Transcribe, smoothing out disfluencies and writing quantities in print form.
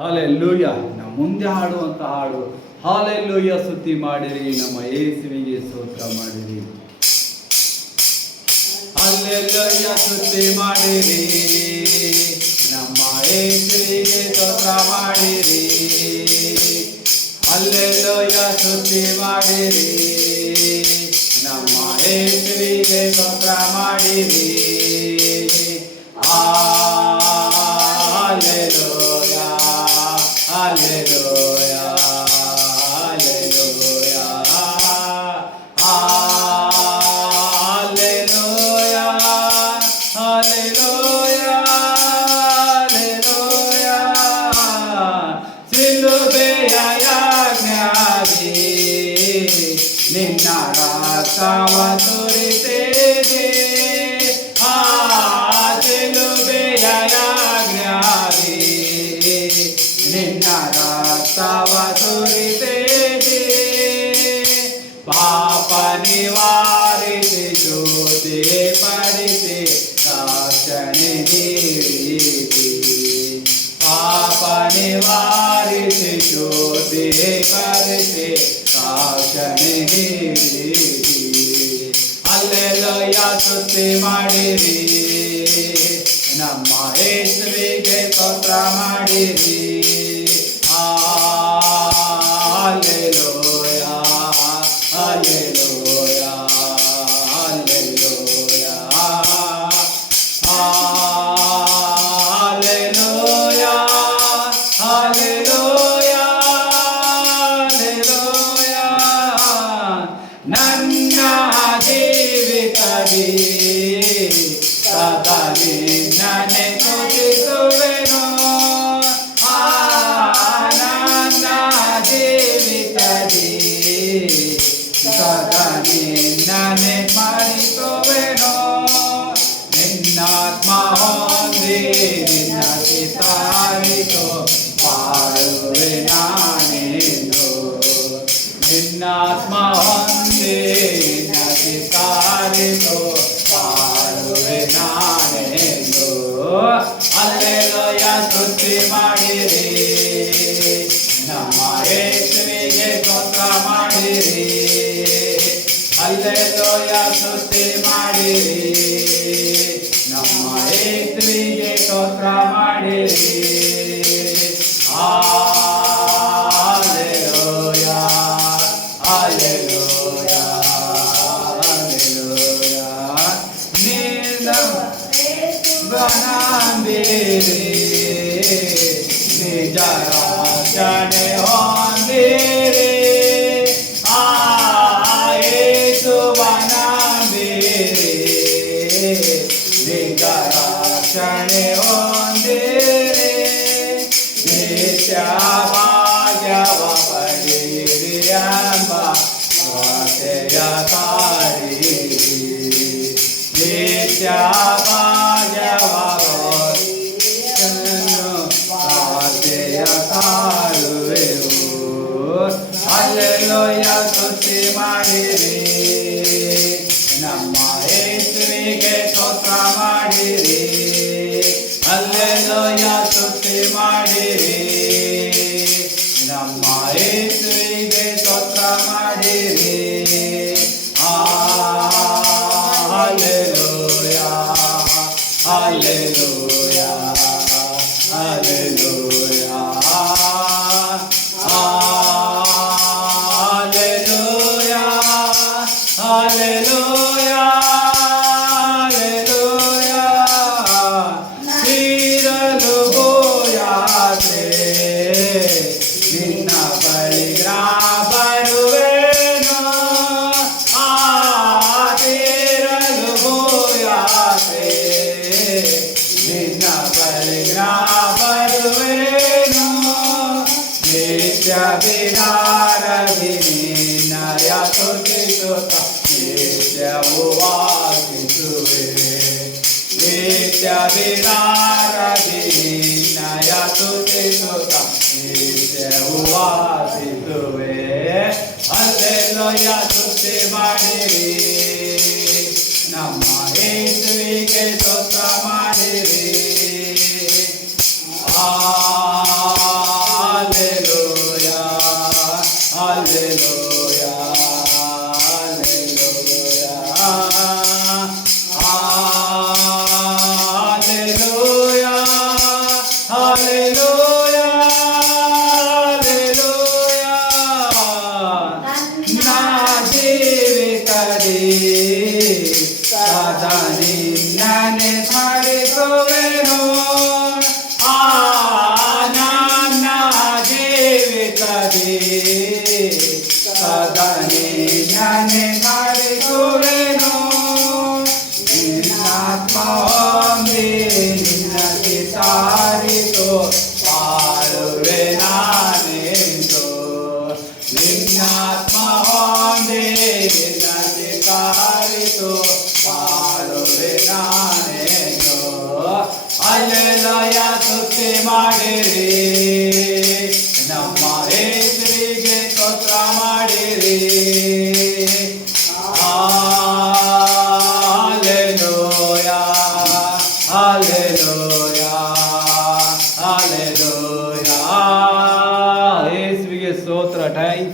Hallelujah. ನಮ್ಮ ಮುಂದೆ ಹಾಡುವಂತ ಹಾಡು ಹಾಲೆಲ್ಲೂಯ. ಸ್ತುತಿ ಮಾಡಿರಿ ನಮ್ಮ ಯೇಸುವಿಗೆ ಸ್ತೋತ್ರ ಮಾಡಿರಿ. ಹಾಲೆಲ್ಲೂಯ ಸ್ತುತಿ ಮಾಡಿರಿ ನಮ್ಮ ಯೇಸುವಿಗೆ ಸ್ತೋತ್ರ ಮಾಡಿರಿ. ಹಾಲೆಲ್ಲೂಯ ಸ್ತುತಿ ಮಾಡಿರಿ ನಮ್ಮ ಯೇಸುವಿಗೆ ಸ್ತೋತ್ರ ಮಾಡಿರಿ. Hallelujah, hallelujah, hallelujah, hallelujah, hallelujah. ಸಿಲುಬೆಯ ಯಾಜ್ಞಾದಿ ನಿನ್ನ ರಕ್ತವ ಸುರಿಸಿದೆ. ಸಿಲುಬೆಯ ಯಾಜ್ಞಾದಿ ನಿನ್ನ ರಕ್ತವ ಸುರಿಸಿದೆ. ಪಾಪ ನಿವಾರಿಸಿ ಶೋಧಿ ಪಡಿಸಿ ರಕ್ಷಣೆ ನೀಡಿದಿ. ಪಾಪ ನಿವಾರಿಸಿ ಶೋಧಿ ಪಡಿಸಿ ರಕ್ಷಣೆ ನೀಡಿದಿ. ಹಲ್ಲೆಲೂಯ ಸ್ತುತಿ ಮಾಡಿರಿ ನಮ್ಮ ಯೇಸುವಿಗೆ ಸ್ತೋತ್ರ ಮಾಡಿರಿ. Hallelujah, hallelujah, hallelujah, hallelujah, hallelujah, hallelujah. ನನ್ನ ಜೀವಿತದಿ ಸದಾ ನಿನ್ನನ್ನೇ ಸ್ತುತಿಸುವೆನು. ಸದಾ ನಿನ್ನನ್ನೇ ಸ್ಮರಿಸುವೆನು. ನಿನ್ನಾತ್ಮ ಹೊಂದಿ ನಿನ್ನ ಚಿತ್ತಾರಿತು ಪಾಡುವೆ ನಾನೆಂದು. ನಿನ್ನಾತ್ಮ ಹೊಂದಿ ನಿನ್ನ ಚಿತ್ತಾರಿತು ಪಾಡುವೆ ನಾನೆಂದು. ಹಲ್ಲೆಲೂಯ ಸ್ತುತಿ ಮಾಡಿರಿ ನಮ್ಮ ಯೇಸುವಿಗೆ ಸ್ತೋತ್ರ ಮಾಡಿರಿ. ಹಲ್ಲೆಲೂಯ ಸ್ತುತಿ ಮಾಡಿರಿ ನಮ್ಮ ಯೇಸುವಿಗೆ ಸ್ತೋತ್ರ ಮಾಡಿರಿ. Hallelujah, hallelujah, hallelujah. ನಿನ್ನ ಬನಂದಿರಿ ನಿಜ ರಕ್ಷಣೆ ಹೊಂದಿರಿ. ನಿಜ ರಕ್ಷಣೆ ಹೊಂದಿರಿ. ನಿತ್ಯ ಭಾಗ್ಯವ ಪಡೆಯಿರಿ ಎಂಬ ಆಸೆಯ ಸಾರಿರಿ. ನಿತ್ಯ ಭಾಗ್ಯವ ಆಸೆಯ ಸಾರುವೆವು. ಹಲ್ಲೆಲೂಯ ಸ್ತುತಿ ಮಾಡಿರಿ ನಮ್ಮ ಯೇಸುವಿಗೆ ಸ್ತೋತ್ರ ಮಾಡಿರಿ. ಹಲ್ಲೆಲೂಯ ಸ್ತುತಿ ಮಾಡಿರಿ ನಮ್ಮ ಯೇಸುವಿಗೆ ಸ್ತೋತ್ರ ಮಾಡಿರಿ. Hallelujah, hallelujah, hallelujah, hallelujah, hallelujah, hallelujah. ತೀರಲು ಹೋಯಾದ್ರೆ ನಿನ್ನ ಬಳಿಗ ಬರುವೆನು. ತೀರಲು ಹೋಯಾದ್ರೆ ನಿನ್ನ ಬಳಿಗ ಬರುವೆನು. ನಿತ್ಯ ಬಿಡಾರದಿ ನಿನ್ನಯ ಸ್ತುತಿಸುತ್ತ ನಿತ್ಯವೂ ವಾಸಿಸುವೆ. ನಿತ್ಯ ಬಿಡಾರದಿ ನಿನ್ನಯ ಸ್ತುತಿಸುತ್ತ ನಿತ್ಯವೂ ವಾಸಿಸುವೆ. ಹಲ್ಲೆಲೂಯ ಸ್ತುತಿ ಮಾಡಿರಿ ನಮ್ಮ ಯೇಸುವಿಗೆ ಸ್ತೋತ್ರ ಮಾಡಿರಿ. Thank you.